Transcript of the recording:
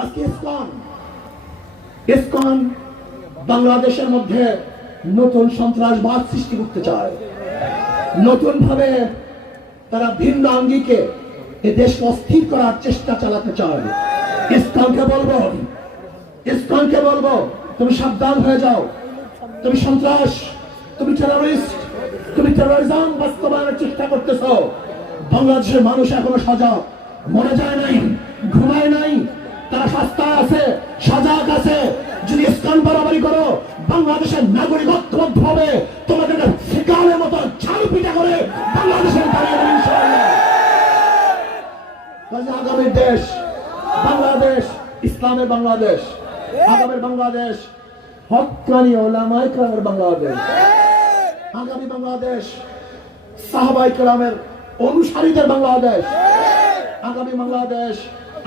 আজকে ইসকন বাংলাদেশের মধ্যে নতুন সন্ত্রাসবাদ সৃষ্টি করতে চায়। নতুন ভাবে তারা ভিন্ন আঙ্গিকে এই দেশকে অস্থির করার চেষ্টা চালাতে চায়। ইসকনকে বলবো তুমি সাবধান হয়ে যাও। তুমি সন্ত্রাস, তুমি টেররিস্ট, তুমি টেররিজম বাস্তবায়নের চেষ্টা করতেছ। বাংলাদেশের মানুষ এখনো সজাগ, মরে যায় নাই, ঘুমায় নাই, তারা সস্তায় আছে, সজাগ আছে। যদি ইসকন বাড়াবাড়ি করো, বাংলাদেশের নাগরিকত্ব হবে তোমাদের শিকারের মতো ঝাল পিটা করে বাংলাদেশের আগামী দেশ বাংলাদেশ, ইসলামের বাংলাদেশ, আগামীর বাংলাদেশ, হক্কানি ওলামায়ে কেরামের বাংলাদেশ, আগামী বাংলাদেশ, সাহাবায়ে কেরামের অনুসারীদের বাংলাদেশ, আগামী বাংলাদেশ